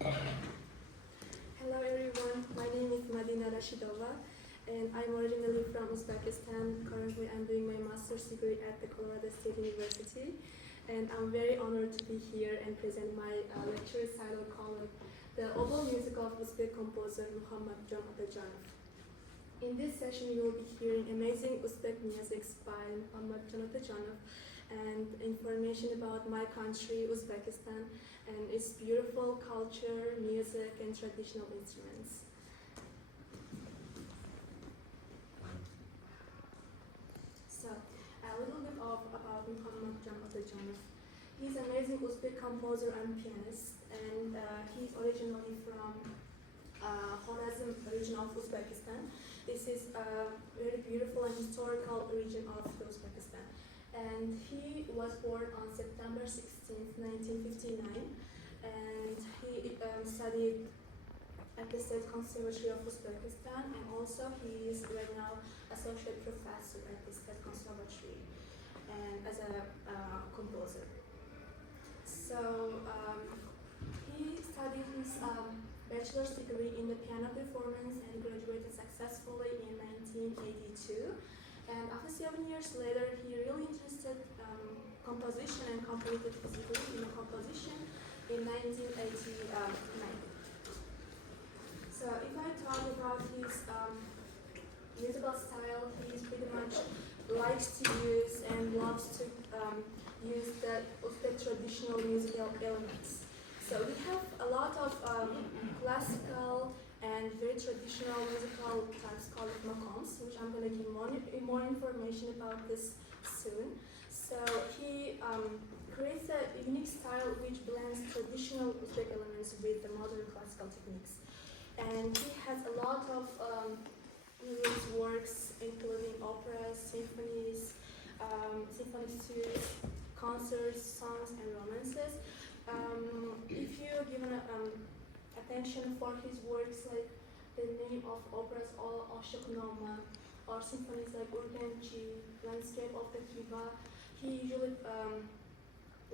Hello everyone, my name is Madina Rashidova and I'm originally from Uzbekistan. Currently I'm doing my master's degree at the Colorado State University and I'm very honored to be here and present my lecture recital called The Oboe Music of Uzbek Composer Muhammadjon Otajonov. In this session you will be hearing amazing Uzbek music by Muhammadjon Otajonov and information about my country, Uzbekistan, and its beautiful culture, music, and traditional instruments. So, a little bit about Muhammadjon Otajonov. He's an amazing Uzbek composer and pianist, and he's originally from Khorazm region of Uzbekistan. This is a very beautiful and historical region of Uzbekistan. And he was born on September 16th, 1959, and he studied at the State Conservatory of Uzbekistan, and also he is right now associate professor at the State Conservatory and as a composer. So he studied his bachelor's degree in the piano performance and graduated successfully in 1982. And after 7 years later, he really interested composition and completed his degree in composition in 1989. So if I talk about his musical style, he pretty much likes to use and loves to use the Uzbek traditional musical elements. So we have a lot of classical and very traditional musical types called maqams, which I'm going to give more information about this soon. So he creates a unique style which blends traditional Uzbek elements with the modern classical techniques. And he has a lot of his works, including operas, symphonies, symphony suites, concerts, songs, and romances. If you give attention for his works like the name of operas or Aşıknoma or symphonies like Urgenci, Landscape of the Hiva, he usually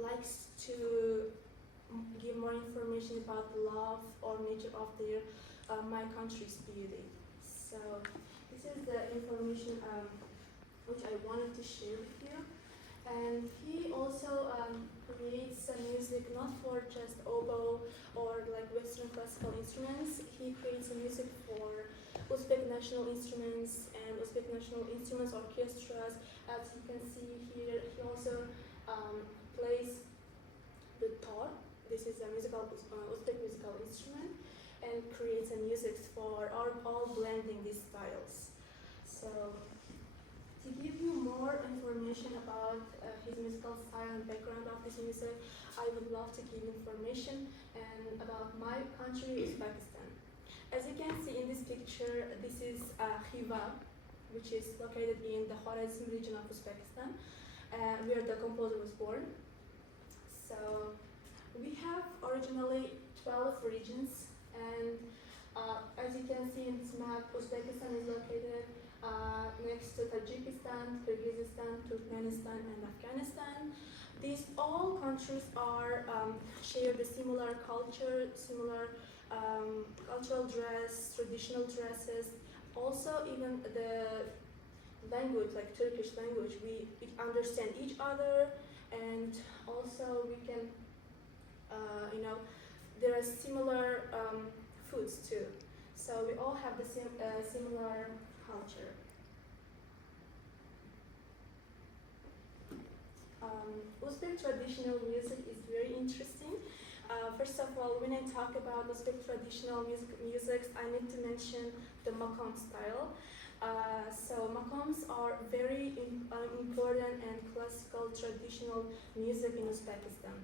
likes to give more information about love or nature of their my country's beauty. So this is the information which I wanted to share with you. And he also creates music not for just oboe or like Western classical instruments. He creates music for Uzbek national instruments and Uzbek national instruments orchestras. As you can see here, he also plays the tar. This is a musical Uzbek musical instrument, and creates a music for all blending these styles. So, to give you more information about his musical style and background of his music, I would love to give information and about my country, Uzbekistan. As you can see in this picture, this is Khiva, which is located in the Khorazm region of Uzbekistan, where the composer was born. So we have originally 12 regions, and as you can see in this map, Uzbekistan is located next to Tajikistan, Kyrgyzstan, Turkmenistan, and Afghanistan. These all countries are share the similar culture, similar cultural dress, traditional dresses. Also, even the language, like Turkish language, we understand each other, and also we can, there are similar foods too. So we all have the same similar culture. Uzbek traditional music is very interesting. First of all, when I talk about Uzbek traditional music, I need to mention the maqam style. So maqams are very important and classical traditional music in Uzbekistan.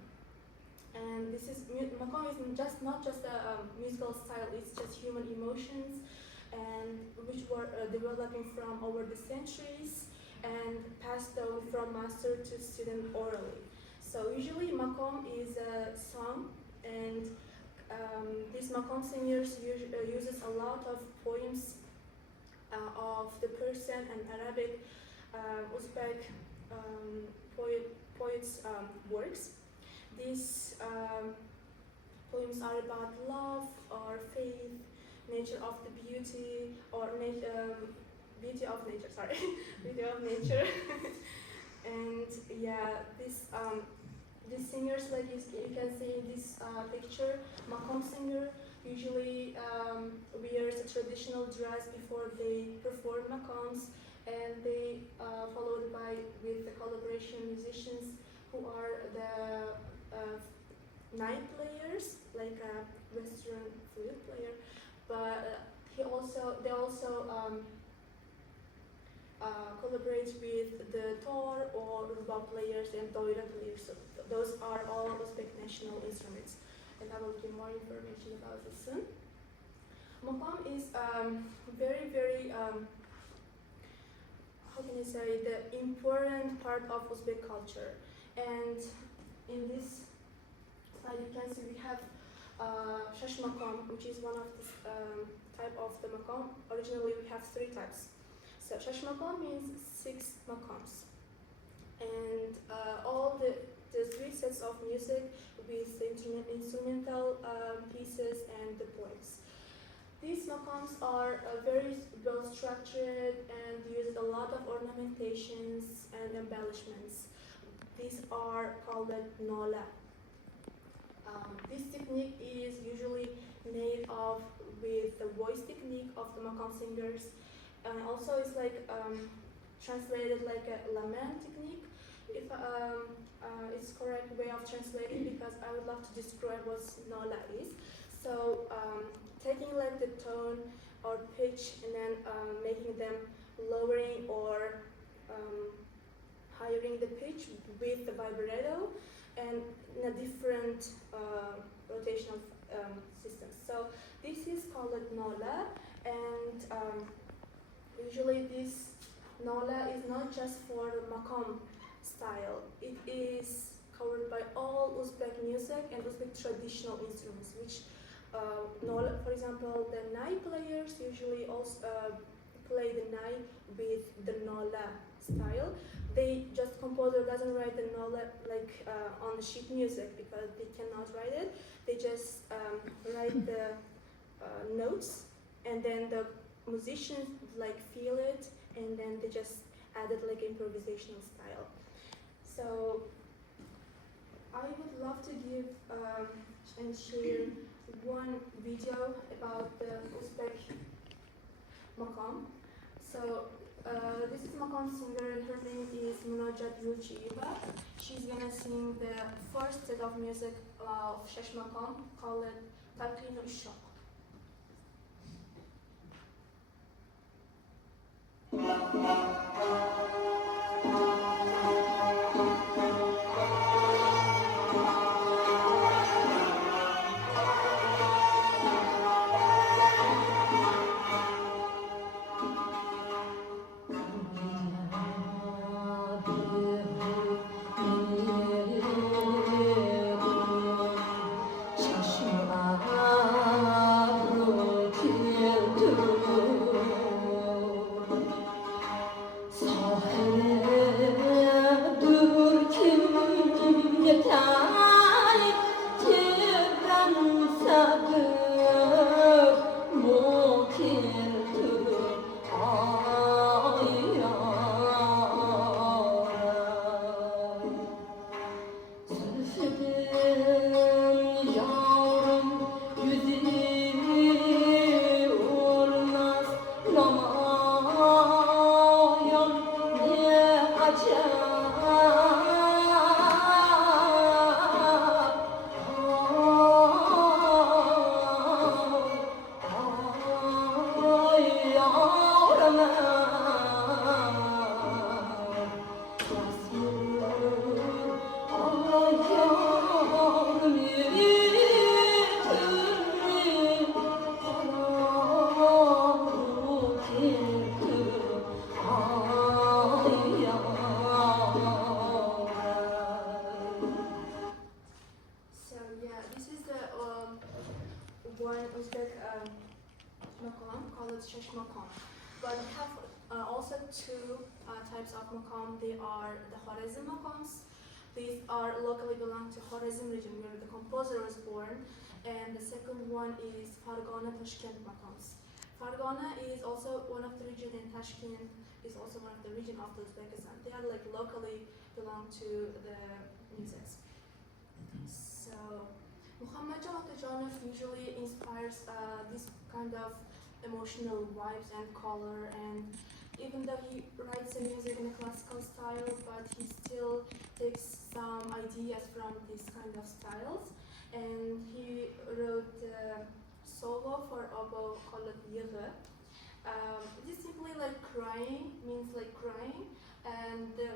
And this is maqam is not just a musical style; it's just human emotions, and which were developing from over the centuries and passed down from master to student orally. So usually maqam is a song, and these maqam singers uses a lot of poems of the Persian and Arabic Uzbek poets' works. These poems are about love or faith, nature of the beauty, or beauty of nature. Sorry, beauty of nature. And yeah, these singers, like you can see in this picture, maqam singer usually wears a traditional dress before they perform maqams, and they followed by with the collaboration musicians who are the night players, like a Western flute player, but they also collaborate with the tor or ruba players and doira players. So those are all Uzbek national instruments, and I will give more information about this soon. Maqam is very, very how can I say, the important part of Uzbek culture. And in this slide you can see we have shash maqam, which is one of the type of the maqam. Originally we have 3 types. So shash maqam means 6 maqams, and all the 3 sets of music with the instrumental pieces and the poems. These maqams are very well structured and use a lot of ornamentations and embellishments. These are called nola. This technique is usually made of with the voice technique of the maqam singers, and also it's like translated like a lament technique. If it's correct way of translating, because I would love to describe what nola is. So taking like the tone or pitch and then making them lowering or higher the pitch with the vibrato and in a different rotational systems. So this is called nola, and usually this nola is not just for maqam style. It is covered by all Uzbek music and Uzbek traditional instruments, which nola, for example, the nai players usually also play the nai with the nola style. They just, composer doesn't write the nola like on the sheet music because they cannot write it. They just write the notes, and then the musicians like feel it, and then they just added like improvisational style. So I would love to give and share one video about the Uzbek maqam. So this is maqam singer, and her name is Muhammadjon. She's gonna sing the first set of music of shash maqam called Talqin Ushaq. One Uzbek maqam called shash maqam. But we have also 2 types of maqam. They are the Khwarezm maqams. These are locally belong to Khorazm region where the composer was born. And the second one is Fargana Tashkent Maqams. Fargana is also one of the region, and Tashkent is also one of the region of Uzbekistan. They are like locally belong to the musics. So Muhammadjon Otajonov usually inspires this kind of emotional vibes and color, and even though he writes the music in a classical style, but he still takes some ideas from these kind of styles. And he wrote a solo for oboe called Yighe. It is simply like crying, means like crying, and the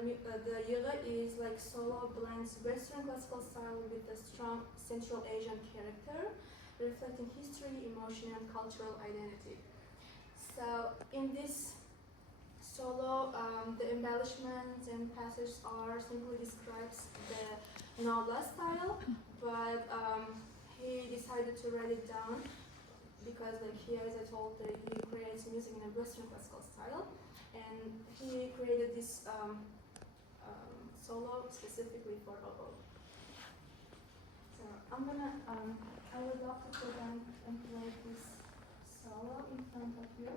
Yighe is like solo blends Western classical style with a strong Central Asian character, reflecting history, emotion, and cultural identity. So in this solo, the embellishments and passages are simply describes the Nobla style, but he decided to write it down because, like here, as I told, he creates music in a Western classical style, and he created this solo specifically for oboe. So I would love to present and play this solo in front of you.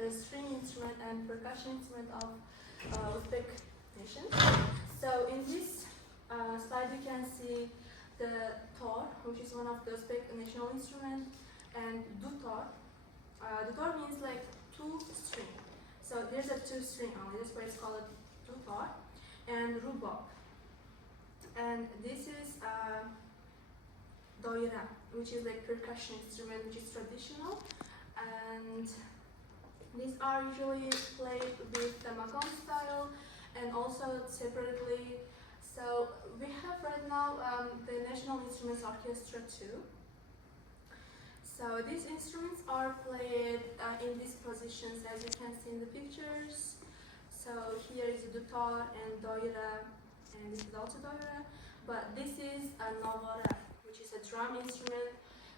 the string instrument and percussion instrument of Uzbek nation. So in this slide you can see the tor, which is one of the Uzbek national instrument, and dutor. Dutor means like two string. So there's a two string only, that's why it's called dutor, and rubab. And this is doira, which is like percussion instrument, which is traditional. And these are usually played with the maqam style and also separately. So we have right now the National Instruments Orchestra too. So these instruments are played in these positions, as you can see in the pictures. So here is the dutar and doira, and this is also doira. But this is a navara, which is a drum instrument,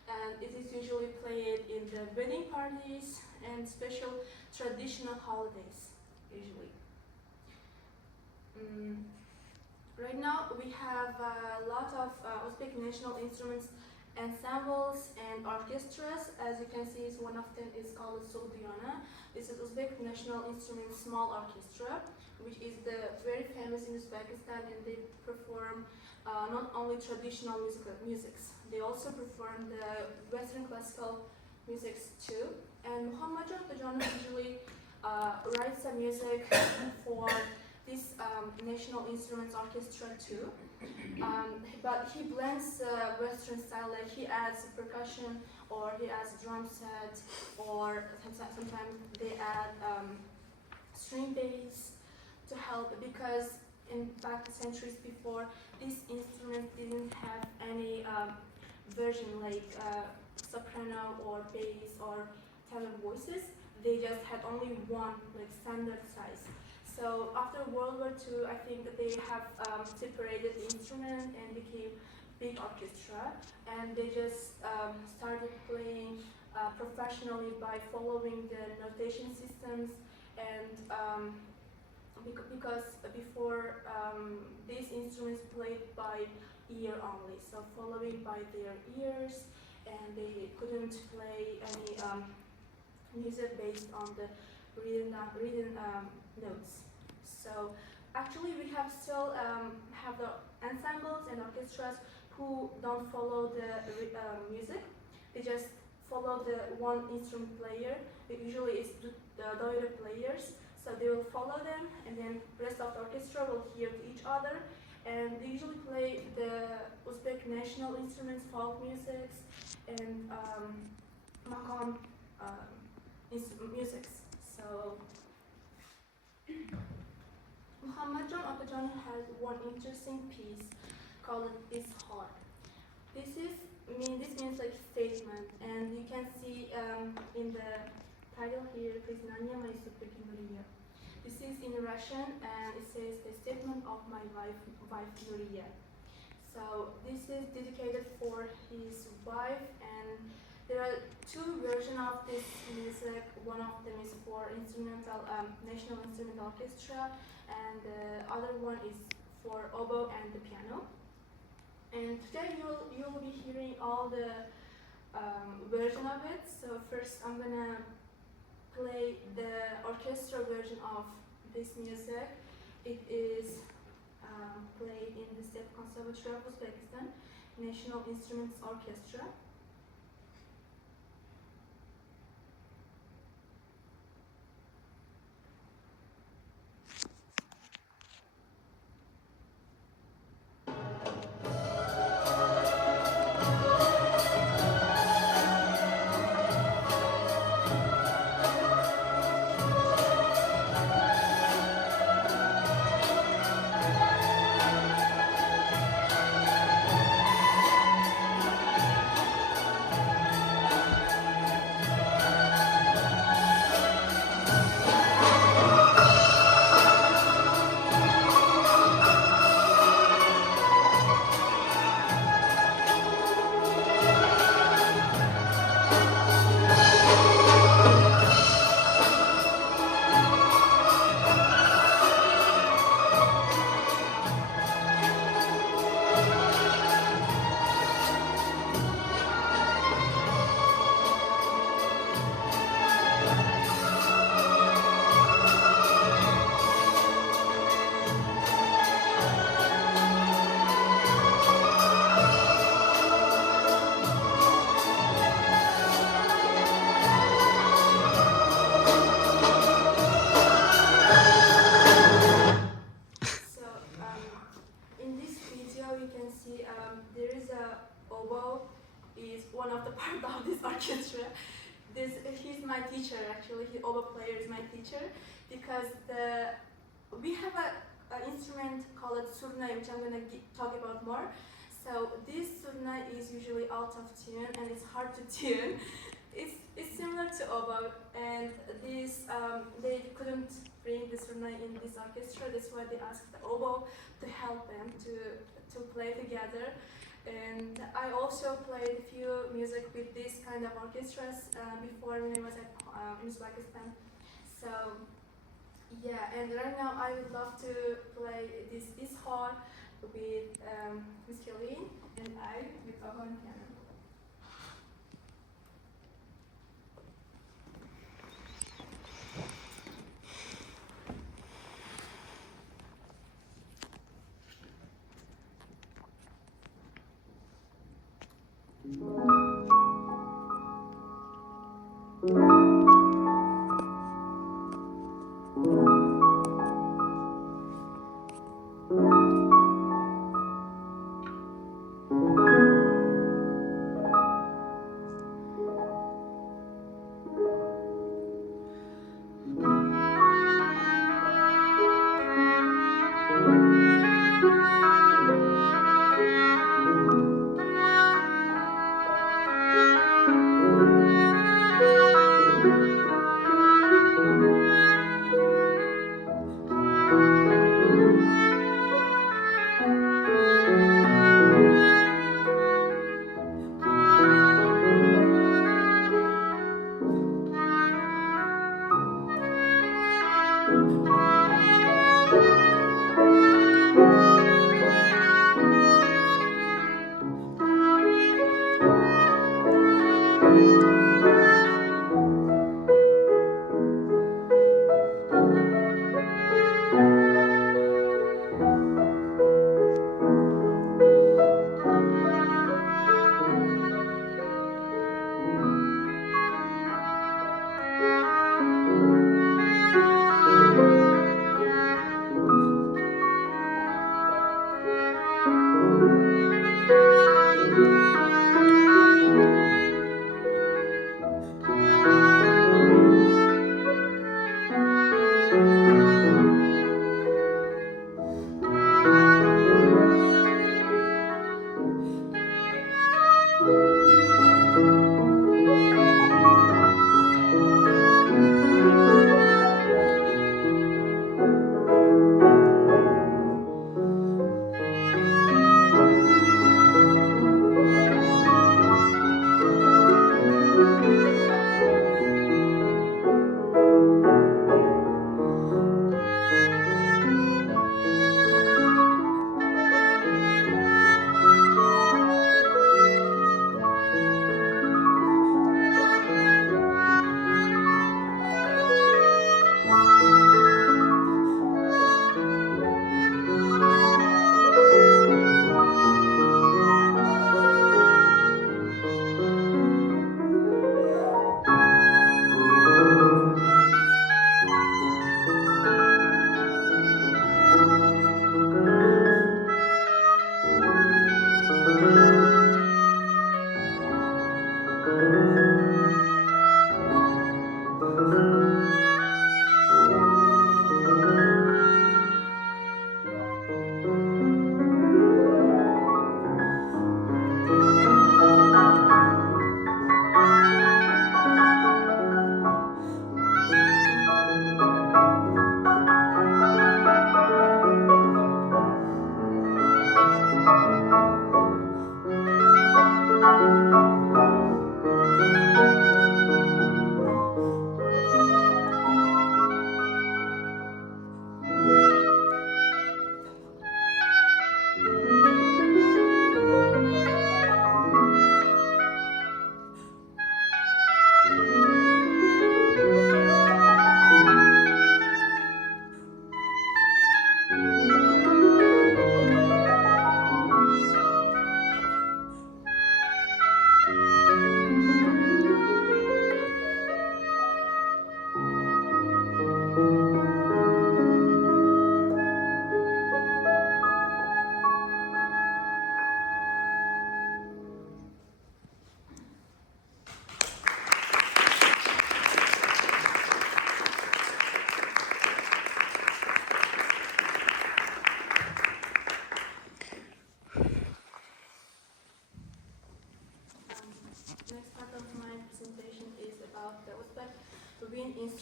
and it is usually played in the wedding parties and special traditional holidays, usually. Right now we have a lot of Uzbek national instruments ensembles and orchestras. As you can see, one of them is called Suldiana. This is Uzbek National Instrument Small Orchestra, which is very famous in Uzbekistan, and they perform not only traditional musics, they also perform the Western classical musics too. And Muhammadjon Otajonov usually writes some music for this National Instruments Orchestra too. But he blends Western style, like he adds percussion, or he adds drum set, or sometimes they add string bass to help, because in back centuries before, this instrument didn't have any version like soprano or bass or tenor voices. They just had only one like standard size. So after World War II, I think that they have separated the instrument and became big orchestra, and they just started playing professionally by following the notation systems, and because before these instruments played by ear only, so following by their ears, and they couldn't play any music based on the written notes. So actually we have still have the ensembles and orchestras who don't follow the music. They just follow the one instrument player. It usually is the doira players. So they will follow them, and then rest of the orchestra will hear to each other. And they usually play the Uzbek national instruments, folk musics, and maqam musics. So Muhammadjon Otajonov has one interesting piece called Ishar. This means like statement, and you can see in the title here, Признание моей супруги Nuriya. This is in Russian, and it says the statement of my wife Nuriya. So this is dedicated for his wife, and there are two versions of this music. One of them is for instrumental, National Instrumental Orchestra, and the other one is for oboe and the piano. And today you'll be hearing all the version of it. So first I'm gonna play the orchestra version of this music. It is played in the State Conservatory of Uzbekistan, National Instruments Orchestra. is one of the part of this orchestra. He's my teacher actually. Oboe player is my teacher because we have an instrument called surna, which I'm gonna talk about more. So this surna is usually out of tune and it's hard to tune. It's similar to oboe, and this they couldn't bring the surna in this orchestra. That's why they asked the oboe to help them to play together. And I also played a few music with this kind of orchestras before when I was at Uzbekistan. So yeah, and right now I would love to play this Ishar with Miss Kelly and I with Oboe and piano.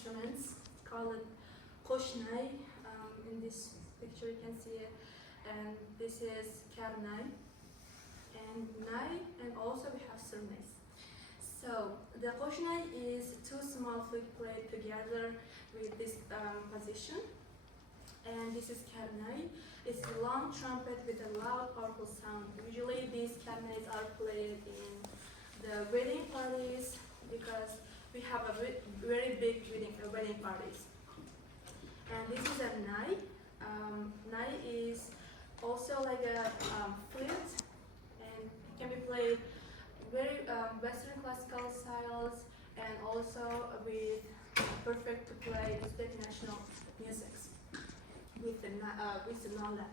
instruments called Qoshnai. In this picture you can see it, and this is Karnai and Nai, and also we have Surnais. So the Qoshnai is two small flute played together with this position, and this is Karnai. It's a long trumpet with a loud, powerful sound. Usually these Karnais are played in the wedding parties because we have a very big wedding parties. And this is a Nai. Nai is also like a flute, and it can be played very Western classical styles, and also with perfect to play Uzbek national music with the nala.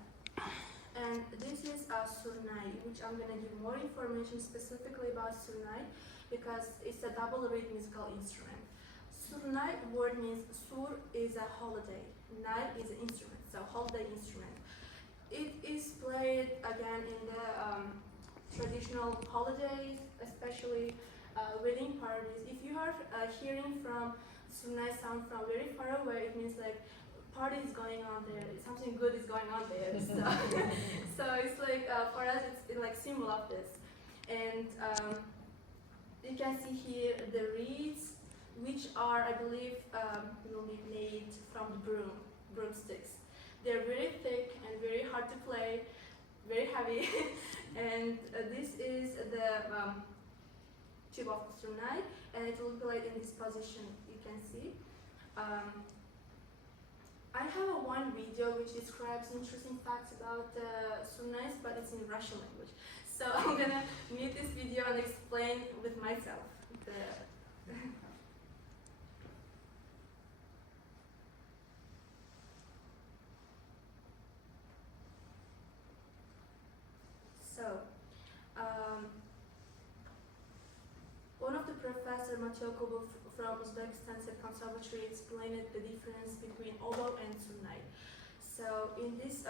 And this is a surnai, which I'm gonna give more information specifically about surnai because it's a double reed musical instrument. Surnai word means sur is a holiday, nai is an instrument, so holiday instrument. It is played again in the traditional holidays, especially wedding parties. If you are hearing from surnai sound from very far away, it means like party is going on there, something good is going on there. So, so it's like for us, it's like symbol of this. And you can see here the reeds, which are, I believe, will be made from broomsticks. They're very thick and very hard to play, very heavy. And this is the tube of surnai, and it will be played in this position. You can see. I have one video which describes interesting facts about surnais, but it's in Russian language. So I'm gonna mute this video and explain with myself. One of the professor, Oboe from Uzbekistan State Conservatory, explained the difference between oboe and surnai. So in this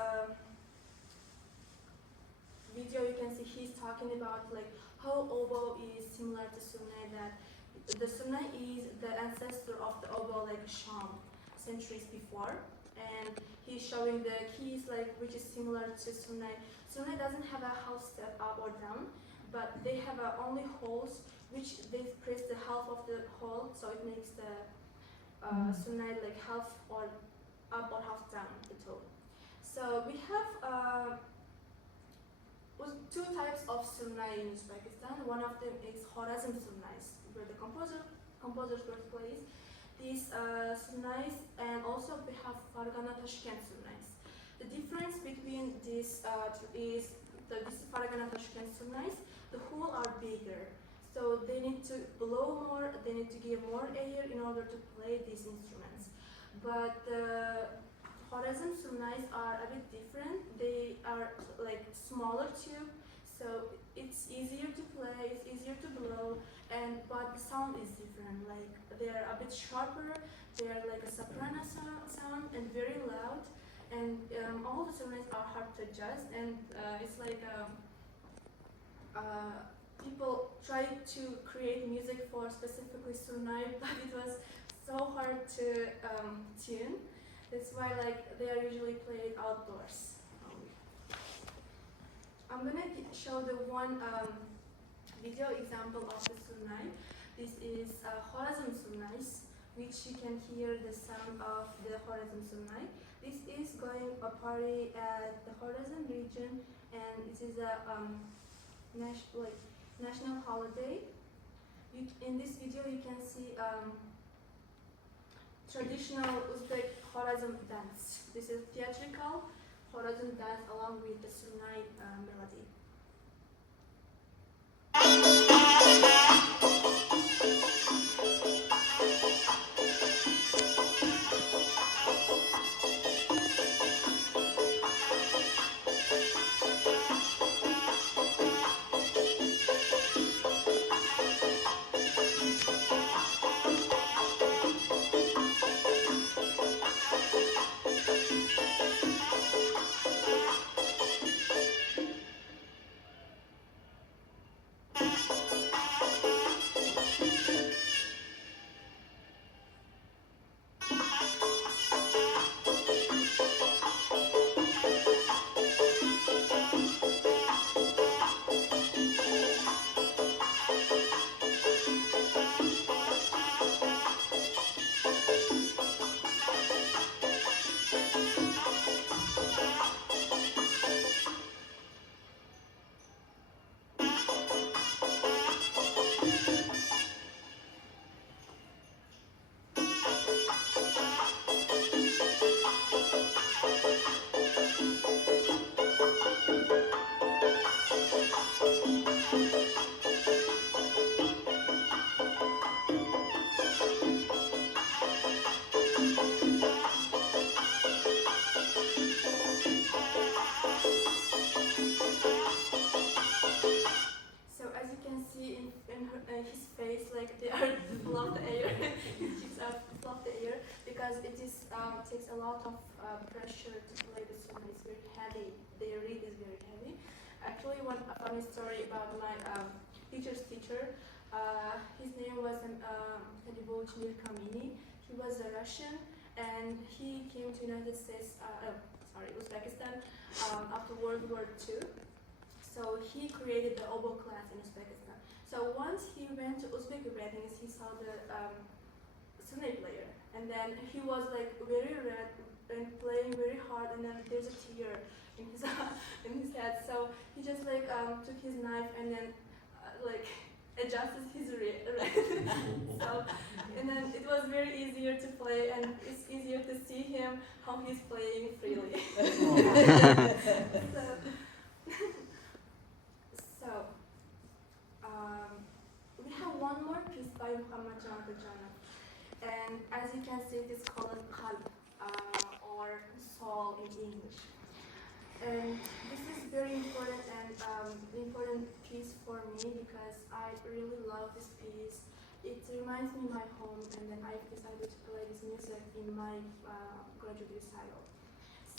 video, you can see he's talking about like how oboe is similar to surnai. That the surnai is the ancestor of the oboe, like sham, centuries before, and he's showing the keys like which is similar to surnai. Surnai doesn't have a half step up or down, but they have only holes which they press the half of the hole, so it makes the surnai like half or up or half down the toe. So we have two types of surnai in Uzbekistan. One of them is Khorazm surnais, where the composer's birthplace. These surnais, and also we have Fargana Tashkent surnais. The difference between these is this Fargana Tashkent surnais, the hole are bigger. So they need to blow more, they need to give more air in order to play these instruments. But the Khorazm surnais are a bit different. They are like smaller tube, so it's easier to play, it's easier to blow, but the sound is different. Like they are a bit sharper, they are like a soprano sound and very loud. And all the surnais are hard to adjust, and it's like people tried to create music for specifically surnai, but it was so hard to tune. That's why like they are usually played outdoors. I'm gonna show the one video example of the surnai. This is Khorazm surnais, which you can hear the sound of the Khorazm surnai. This is going a party at the Khorazm region, and it is a national holiday. In this video you can see traditional Uzbek Khorazm dance. This is theatrical Khorazm dance along with the surnai melody. takes a lot of pressure to play the sunnah. It's very heavy. The reed is very heavy. Actually, one funny story about my teacher's teacher. His name was Kamini. He was a Russian, and he came to United States. Uzbekistan after World War II. So he created the Oboe class in Uzbekistan. So once he went to Uzbek weddings, he saw the Sunni player, and then he was like very red and playing very hard, and then there's a tear in his in his head. So he just like took his knife and then like adjusted his red. So and then it was very easier to play, and it's easier to see him how he's playing freely. So we have one more piece by Muhammadjon Otajonov, and as you can see, it is called qalb, or soul in English. And this is very important and important piece for me because I really love this piece. It reminds me of my home, and then I've decided to play this music in my graduate recital.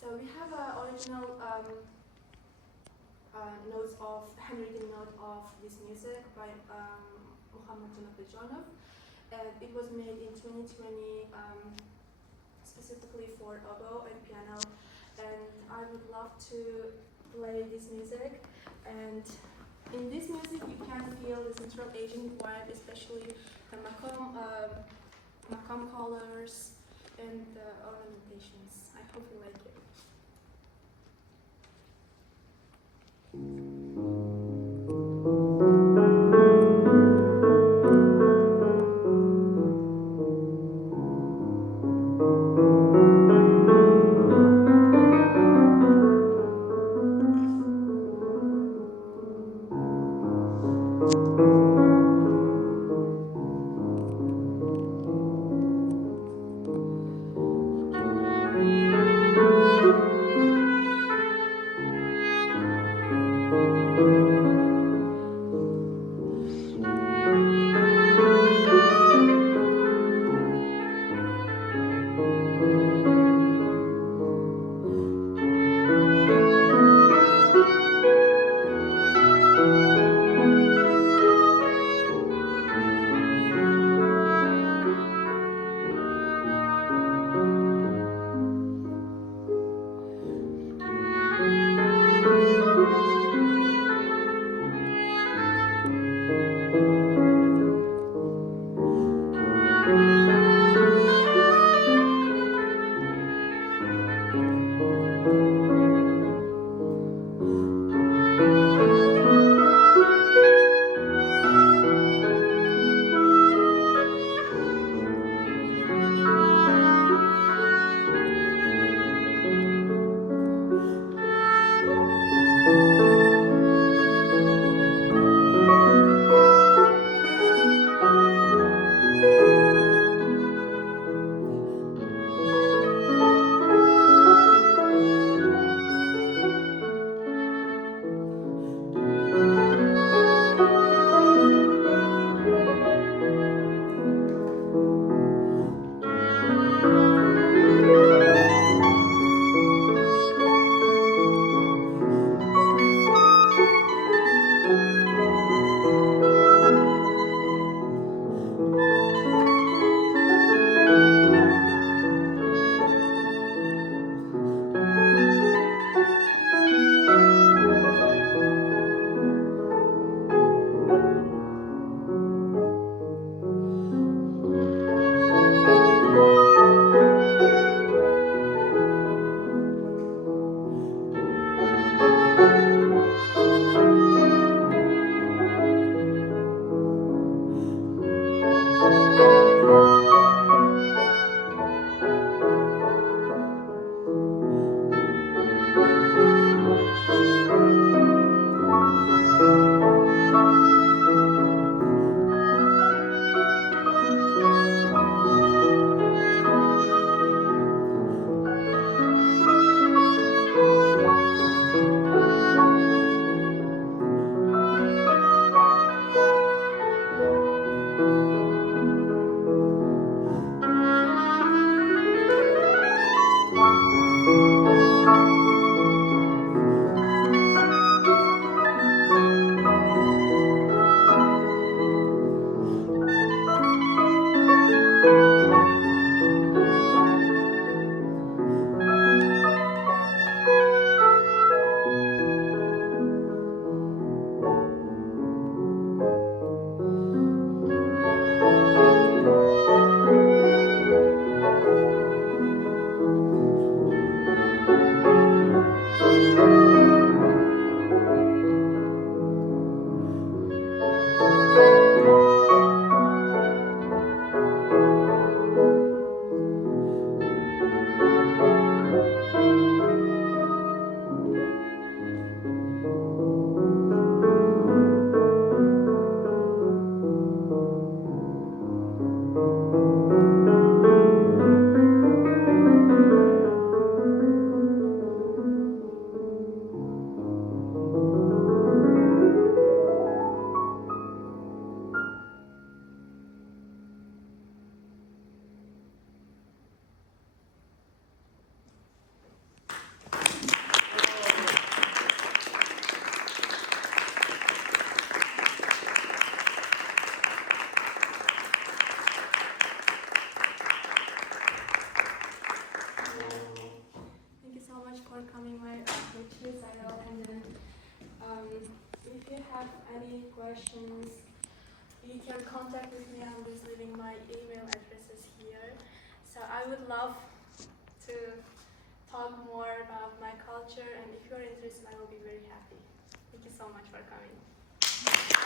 So we have an original notes of handwritten note of this music by Muhammadjon Otajonov. It was made in 2020 specifically for oboe and piano, and I would love to play this music. And in this music you can feel the Central Asian vibe, especially the makam colors and the ornamentations. I hope you like it. any questions, you can contact with me. I'm just leaving my email addresses here. So I would love to talk more about my culture, and if you're interested, I will be very happy. Thank you so much for coming.